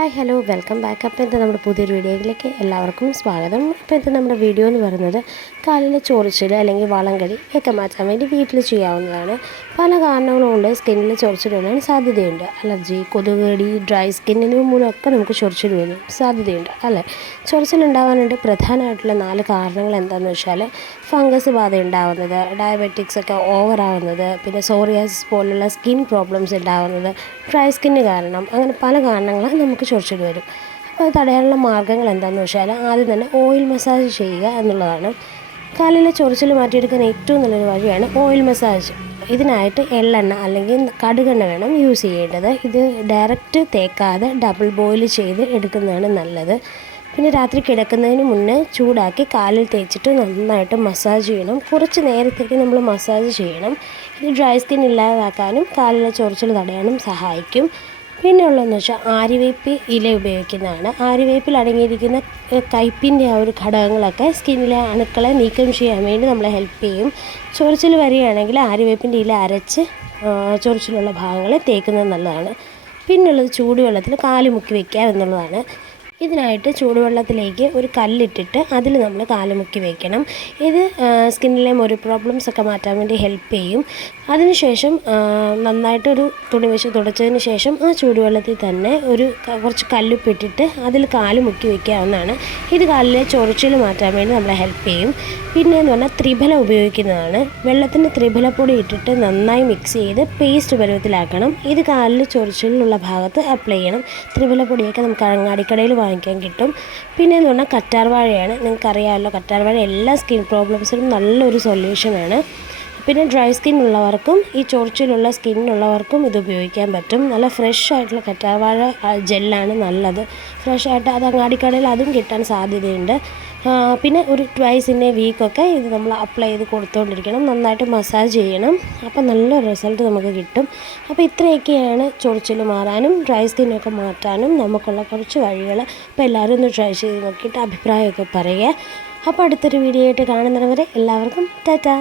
Hi hello welcome back. അപ്പോൾ ഇത് നമ്മുടെ പുതിയൊരു വീഡിയോയിലേക്ക് എല്ലാവർക്കും സ്വാഗതം. അപ്പോൾ ഇത് നമ്മുടെ വീഡിയോ എന്ന് പറയുന്നത് കാലിലെ ചൊറിച്ചിൽ അല്ലെങ്കിൽ വളംകടി ഒക്കെ മാറ്റാൻ വേണ്ടി വീട്ടിൽ ചെയ്യാവുന്നതാണ്. പല കാരണങ്ങളും കൊണ്ട് സ്കിന്നിൽ ചൊറിച്ചിൽ വരാൻ സാധ്യതയുണ്ട്. അലർജി, കൊതുകടി, ഡ്രൈ സ്കിന്നിന് മൂലമൊക്കെ നമുക്ക് ചൊറിച്ചിൽ വരാൻ സാധ്യതയുണ്ട് അല്ലേ. ചൊറിച്ചിലുണ്ടാവാനായിട്ട് പ്രധാനമായിട്ടുള്ള 4 കാരണങ്ങൾ എന്താണെന്ന് വെച്ചാൽ ഫംഗസ് ബാധ ഉണ്ടാവുന്നത്, ഡയബറ്റിക്സ് ഒക്കെ ഓവറാവുന്നത്, പിന്നെ സോറിയാസിസ് പോലുള്ള സ്കിൻ പ്രോബ്ലംസ് ഉണ്ടാവുന്നത്, ഡ്രൈ സ്കിന്ന് കാരണം, അങ്ങനെ പല കാരണങ്ങളും നമുക്ക് ചൊറിച്ചിൽ വരും. അപ്പോൾ അത് തടയാനുള്ള മാർഗ്ഗങ്ങൾ എന്താണെന്ന് വെച്ചാൽ ആദ്യം തന്നെ ഓയിൽ മസാജ് ചെയ്യുക എന്നുള്ളതാണ്. കാലിലെ ചൊറിച്ചിൽ മാറ്റിയെടുക്കാൻ ഏറ്റവും നല്ലൊരു വഴിയാണ് ഓയിൽ മസാജ്. ഇതിനായിട്ട് എള്ളെണ്ണ അല്ലെങ്കിൽ കടുകെണ്ണ വേണം യൂസ് ചെയ്യേണ്ടത്. ഇത് ഡയറക്റ്റ് തേക്കാതെ ഡബിൾ ബോയിൽ ചെയ്ത് എടുക്കുന്നതാണ് നല്ലത്. പിന്നെ രാത്രി കിടക്കുന്നതിന് മുന്നേ ചൂടാക്കി കാലിൽ തേച്ചിട്ട് നന്നായിട്ട് മസാജ് ചെയ്യണം. കുറച്ച് നേരത്തേക്ക് നമ്മൾ മസാജ് ചെയ്യണം. ഇത് ഡ്രൈ സ്കിൻ ഇല്ലാതാക്കാനും കാലിലെ ചൊറിച്ചിൽ തടയാനും സഹായിക്കും. പിന്നെ ഉള്ളതെന്ന് വെച്ചാൽ ആര്യവേപ്പ് ഇല ഉപയോഗിക്കുന്നതാണ്. ആര്യവേപ്പിൽ അടങ്ങിയിരിക്കുന്ന കയ്പിൻ്റെ ആ ഒരു ഘടകങ്ങളൊക്കെ സ്കിന്നിലെ അണുക്കളെ നീക്കം ചെയ്യാൻ വേണ്ടി നമ്മളെ ഹെൽപ്പ് ചെയ്യും. ചൊറിച്ചിൽ വരികയാണെങ്കിൽ ആര്യവേപ്പിൻ്റെ ഇല അരച്ച് ചൊറിച്ചിലുള്ള ഭാഗങ്ങൾ തേക്കുന്നത് നല്ലതാണ്. പിന്നുള്ളത് ചൂടുവെള്ളത്തിൽ കാല് മുക്കി വയ്ക്കുക എന്നുള്ളതാണ്. ഇതിനായിട്ട് ചൂടുവെള്ളത്തിലേക്ക് ഒരു കല്ലിട്ടിട്ട് അതിൽ നമ്മൾ കാല് മുക്കി വയ്ക്കണം. ഇത് സ്കിന്നിലെ ഒരു പ്രോബ്ലംസൊക്കെ മാറ്റാൻ വേണ്ടി ഹെൽപ്പ് ചെയ്യും. അതിനുശേഷം നന്നായിട്ടൊരു തുണി വെച്ച് തുടച്ചതിന് ശേഷം ആ ചൂടുവെള്ളത്തിൽ തന്നെ കുറച്ച് കല്ലുപ്പിട്ടിട്ട് അതിൽ കാല് മുക്കി വയ്ക്കാവുന്നതാണ്. ഇത് കാലിലെ ചൊറിച്ചിൽ മാറ്റാൻ വേണ്ടി നമ്മളെ ഹെൽപ്പ് ചെയ്യും. പിന്നെ എന്ന് പറഞ്ഞാൽ ത്രിഫല ഉപയോഗിക്കുന്നതാണ്. വെള്ളത്തിൻ്റെ ത്രിഫലപ്പൊടി ഇട്ടിട്ട് നന്നായി മിക്സ് ചെയ്ത് പേസ്റ്റ് പരുവത്തിലാക്കണം. ഇത് കാലിൽ ചൊറിച്ചിലുള്ള ഭാഗത്ത് അപ്ലൈ ചെയ്യണം. ത്രിഫലപ്പൊടിയൊക്കെ നമുക്ക് അങ്ങാടിക്കടയിൽ വാങ്ങിക്കാൻ കിട്ടും. പിന്നെ എന്ന് പറഞ്ഞാൽ കറ്റാർവാഴയാണ്. നിങ്ങൾക്കറിയാമല്ലോ, കറ്റാർവാഴ എല്ലാ സ്കിൻ പ്രോബ്ലംസിനും നല്ലൊരു സൊല്യൂഷനാണ്. പിന്നെ ഡ്രൈ സ്കിൻ ഉള്ളവർക്കും ഈ ചൊറിച്ചിലുള്ള സ്കിന്നുള്ളവർക്കും ഇത് ഉപയോഗിക്കാൻ പറ്റും. നല്ല ഫ്രഷ് ആയിട്ടുള്ള കറ്റാർവാഴ ജെല്ലാണ് നല്ലത്. ഫ്രഷ് ആയിട്ട് അത് അങ്ങാടിക്കടയിൽ അതും കിട്ടാൻ സാധ്യതയുണ്ട്. പിന്നെ ഒരു ട്വൈസ് ഇൻ എ വീക്കൊക്കെ ഇത് നമ്മൾ അപ്ലൈ ചെയ്ത് കൊടുത്തുകൊണ്ടിരിക്കണം. നന്നായിട്ട് മസാജ് ചെയ്യണം. അപ്പോൾ നല്ല റിസൾട്ട് നമുക്ക് കിട്ടും. അപ്പോൾ ഇത്രയൊക്കെയാണ് ചൊറിച്ചിൽ മാറാനും ഡ്രൈ സ്കിന്നൊക്കെ മാറ്റാനും നമുക്കുള്ള കുറച്ച് വഴികൾ. അപ്പോൾ എല്ലാവരും ഒന്ന് ട്രൈ ചെയ്ത് നോക്കിയിട്ട് അഭിപ്രായമൊക്കെ പറയുക. അപ്പോൾ അടുത്തൊരു വീഡിയോ ആയിട്ട് കാണുന്നവരെ എല്ലാവർക്കും ടാറ്റാ.